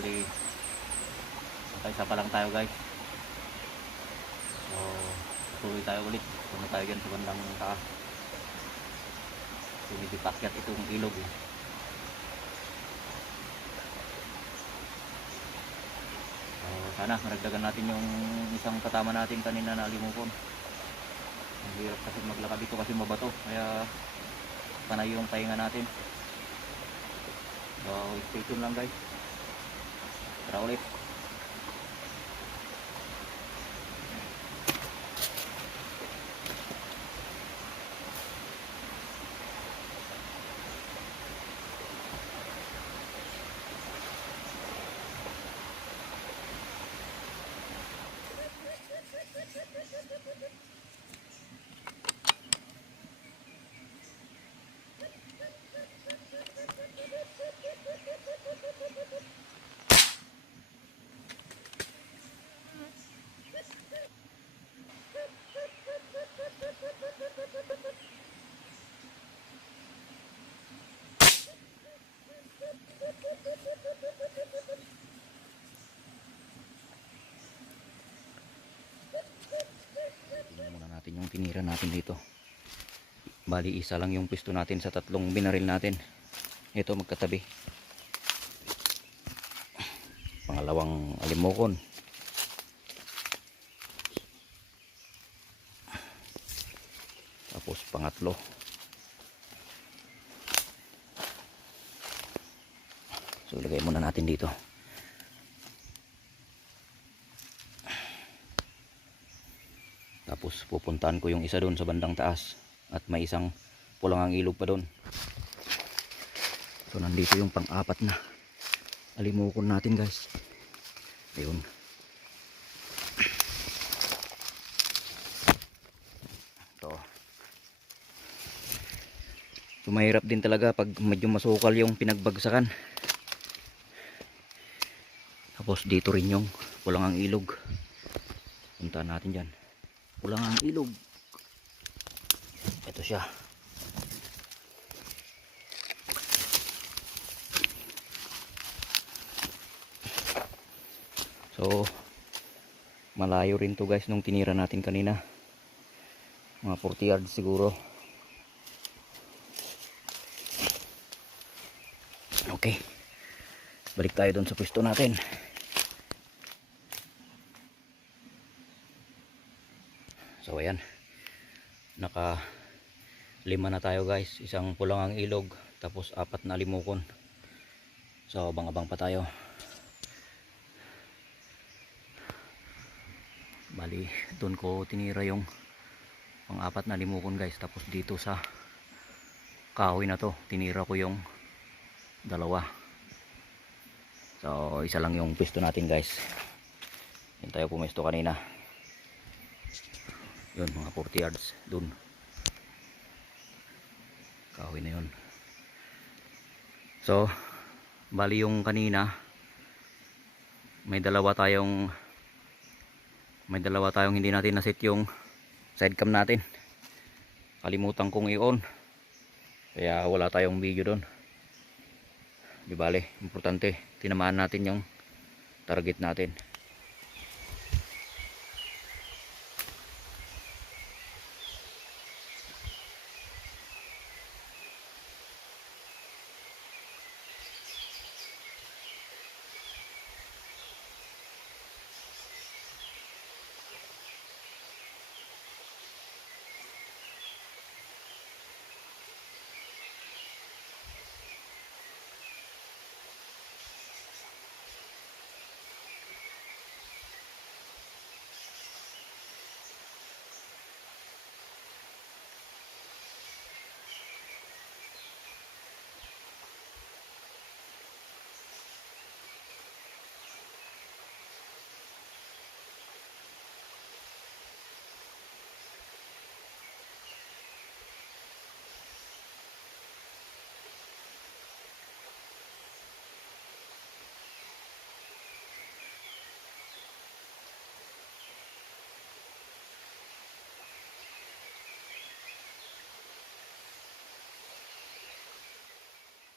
bali isa pa lang tayo guys. So tuloy tayo ulit. Punta tayo dyan sa bandang taas. So medyo pakyat itong ilog eh. So sana maragdagan natin yung isang katama natin kanina na alimukon. Ang hirap kasi maglakad dito kasi mabato, kaya panay yung pahinga natin. So stay tuned lang guys. Tara ulit. Natin yung tinira natin dito. Bali isa lang yung pisto natin sa tatlong binaril natin. Ito magkatabi. Pangalawang alimokon. Tapos pangatlo. So ilagay muna natin dito. Tapos pupuntahan ko yung isa doon sa bandang taas. At may isang pulangang ilog pa doon. So nandito yung pang-apat na alimukon natin guys. Ayun. So mahirap din talaga pag medyo masukal yung pinagbagsakan. Tapos dito rin yung pulangang ilog. Puntahan natin dyan. Pulangang ilog. Ito siya. So malayo rin to guys nung tinira natin kanina. Mga 40 yards siguro. Okay. Balik tayo doon sa pwesto natin. So ayan. Naka 5 na tayo guys. Isang pulangang ilog. Tapos 4 na alimukon. So abang-abang pa tayo. Bali doon ko tinira yung pang-4 na alimukon guys. Tapos dito sa kahoy na to tinira ko yung dalawa. So isa lang yung pwesto natin guys. Yan tayo pumesto kanina. Yun mga 40 yards dun. Kahoy na yun. So bali yung kanina may dalawa tayong hindi natin naset yung side cam natin. Kalimutan kong i-on. Kaya wala tayong video doon. Di bale, importante tinamaan natin yung target natin.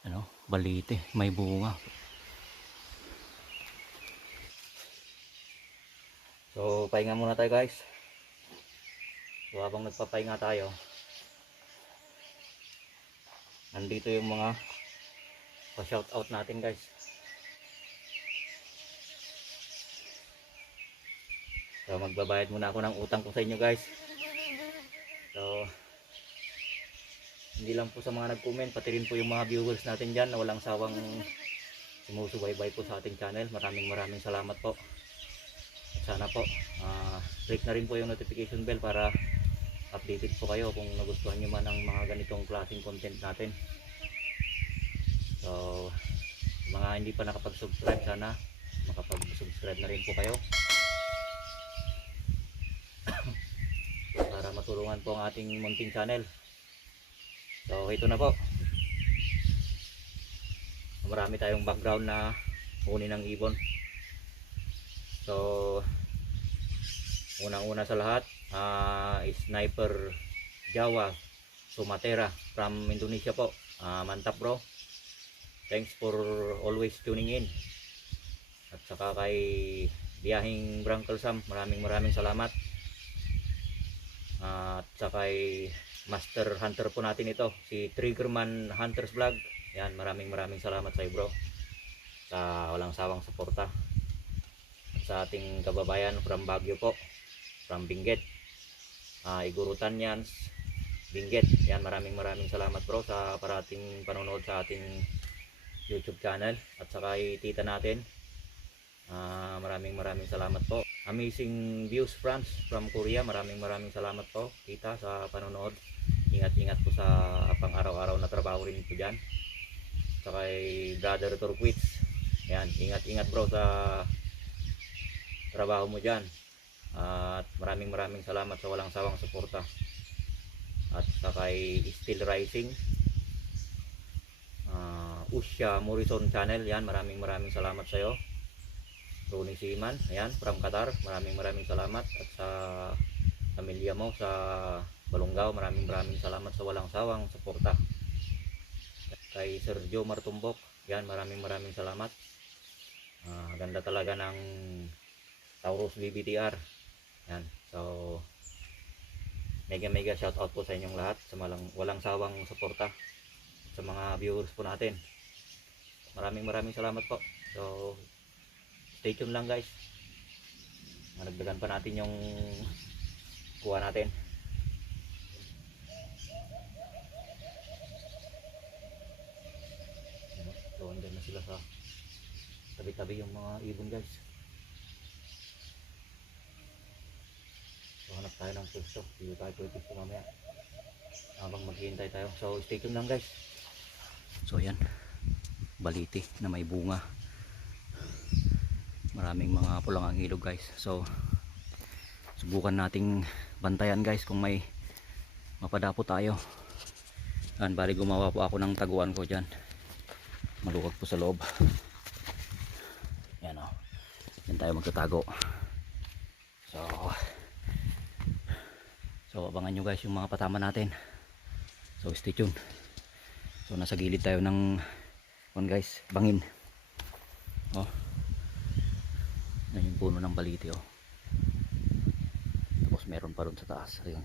Ano, balite, may bunga. So pahinga muna tayo guys. So habang nagpapahinga tayo, nandito yung mga pa-shout out natin guys. So magbabayad muna ako ng utang ko sa inyo guys. So hindi lang po sa mga nag-comment, pati rin po yung mga viewers natin dyan na walang sawang sumusubaybay po sa ating channel. Maraming salamat po. At sana po click na rin po yung notification bell para updated po kayo kung nagustuhan nyo man ang mga ganitong klaseng content natin. So mga hindi pa nakapag-subscribe, sana makapag-subscribe na rin po kayo para matulungan po ang ating munting channel. So ito na po, marami tayong background na kunin ng ibon. So unang-una sa lahat, Sniper Jawa Sumatera from Indonesia po. Mantap bro, thanks for always tuning in. At saka kay Biyahing Brankle Sam, maraming salamat. At saka kay Master Hunter po natin ito, si Triggerman Hunters Vlog. Yan, maraming salamat sa iyo bro, sa walang sawang suporta. At sa ating kababayan from Baguio po, from Benguet, Igurutan yan, Benguet. Yan, maraming salamat bro sa parating panonood sa ating YouTube channel. At saka kay tita natin, maraming salamat po. Amazing Views France from Korea, maraming salamat po tita sa panonood. Ingat po sa pang araw-araw na trabaho rin po dyan. Saka kay Brother Turquits, yan, ingat bro sa trabaho mo dyan. At maraming salamat sa walang sawang suporta. At saka kay Still Rising, Usha Morrison Channel, yan, maraming salamat sa iyo. Ronnie Seaman, ayan, from Qatar, maraming salamat. At sa pamilya mo sa Balongaw, maraming salamat sa walang sawang suporta. Kay Sergio Martumbok, yan, maraming salamat. Ganda talaga ng Taurus BBTR. Yan, so mega shout out po sa inyong lahat, sa walang sawang suporta sa mga viewers po natin. Maraming salamat po. So stay tuned lang guys, nagdagan pa natin yung kuha natin. So andyan na sila sa tabi-tabi yung mga ibon guys. So hanap tayo ng pwesto, dito tayo pwesto mamaya habang maghihintay tayo. So stay tuned lang guys. So yan, baliti na may bunga, maraming mga pulang ang ilog guys. So subukan nating bantayan guys kung may mapadapo tayo. Yan, bali gumawa po ako ng taguan ko dyan, maluwag po sa loob. Yan o, yan tayo magtatago. So abangan nyo guys yung mga patama natin. So stay tuned. So nasa gilid tayo ng guys, bangin. Oh, yan yung puno ng baliti oh. Tapos meron pa ron sa taas. Ayun,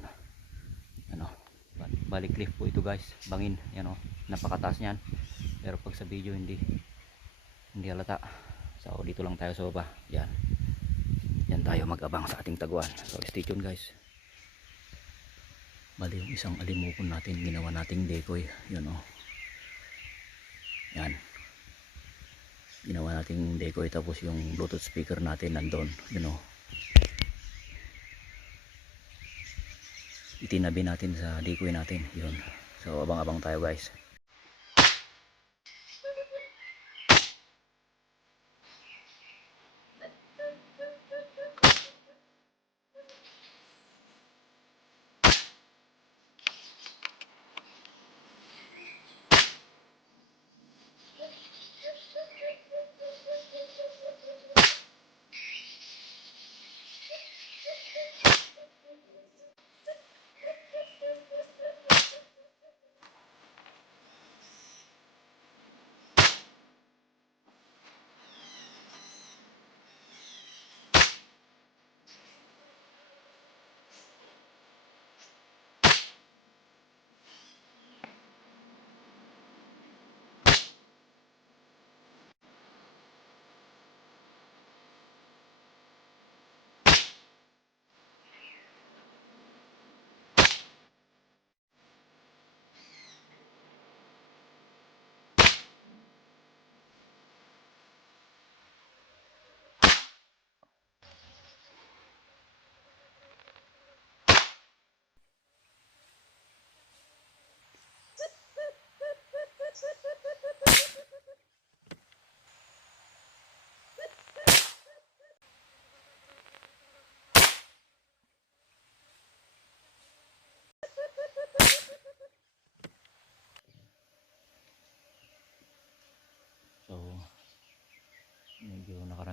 ano, balik cliff po ito guys, bangin. Yan oh, napakataas niyan, pero pag sa video hindi halata. So dito lang tayo sa baba. Yan tayo mag-abang sa ating taguan. So stay tuned guys. Bali yung isang alimukon natin, ginawa nating decoy. Yun oh, yan, ginawa nating decoy. Tapos yung bluetooth speaker natin nandun, yun oh, itinabi natin sa decoy natin. Yun, so abang-abang tayo guys.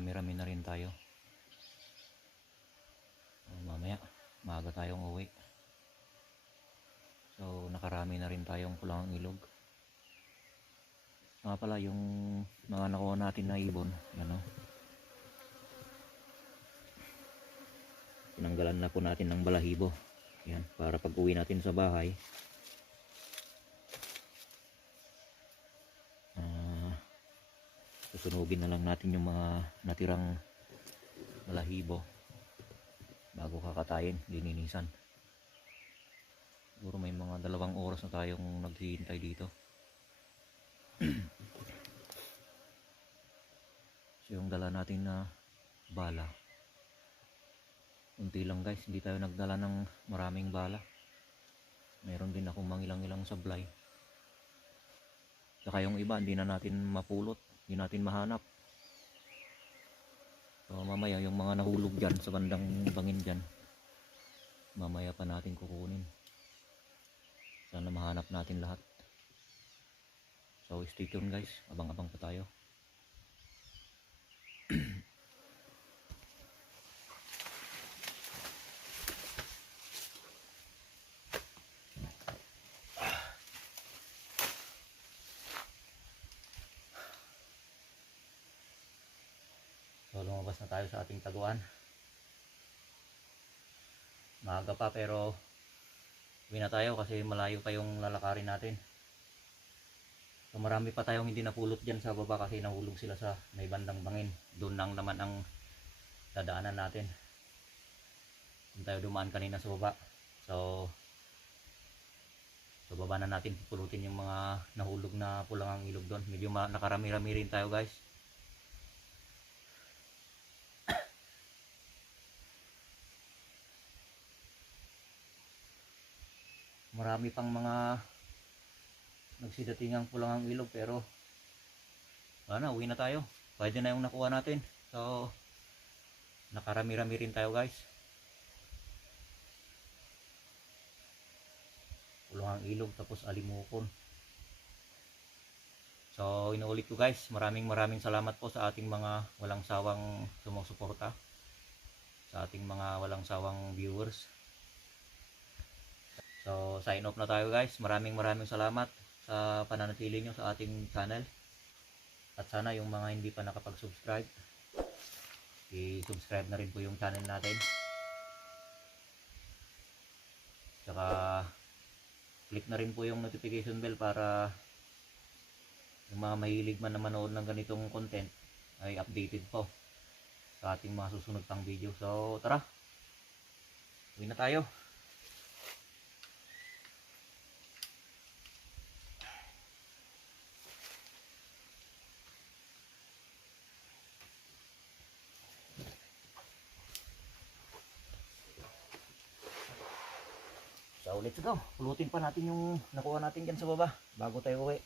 nakarami-rami na rin tayo. Mamaya maaga tayong uwi. So nakarami na rin tayong pulangang ilog. Nga pala yung mga nakuha natin na ibon, ano, tinanggalan na po natin ng balahibo. Yan, para pag uwi natin sa bahay, susunugin na lang natin yung mga natirang balahibo bago kakatayin, lininisan. Siguro may mga 2 oras na tayong naghihintay dito. So yung dala natin na bala, unti lang guys, hindi tayo nagdala ng maraming bala. Meron din akong mangilang-ilang sablay. Saka yung iba hindi na natin mapulot, hindi natin mahanap. So mamaya yung mga nahulog dyan sa bandang bangin dyan, mamaya pa natin kukunin. Sana mahanap natin lahat. So stay tuned guys, abang-abang pa tayo. So lumabas na tayo sa ating taguan. Maaga pa pero uwi na tayo kasi malayo pa yung lalakarin natin. So marami pa tayong hindi napulot dyan sa baba kasi nahulog sila sa may bandang bangin. Doon lang naman ang dadaanan natin. Doon tayo dumaan kanina sa baba. So baba na natin pupulutin yung mga nahulog na pulangang ilog doon. Medyo nakarami-rami rin tayo guys. Marami pang mga nagsidatingang pulangang ilog pero wala na, uwi na tayo. Pwede na yung nakuha natin. So nakarami-rami rin tayo guys. Pulangang ilog tapos alimukon. So inuulit ko guys, maraming salamat po sa ating mga walang sawang sumusuporta, sa ating mga walang sawang viewers. So sign off na tayo guys. Maraming salamat sa pananatili nyo sa ating channel. At sana yung mga hindi pa nakapag-subscribe, i-subscribe na rin po yung channel natin. Tsaka click na rin po yung notification bell para yung mga mahilig man na manood ng ganitong content ay updated po sa ating mga susunod pang video. So tara, uwi na tayo. So let's go, pulutin pa natin yung nakuha natin dyan sa baba bago tayo uwi.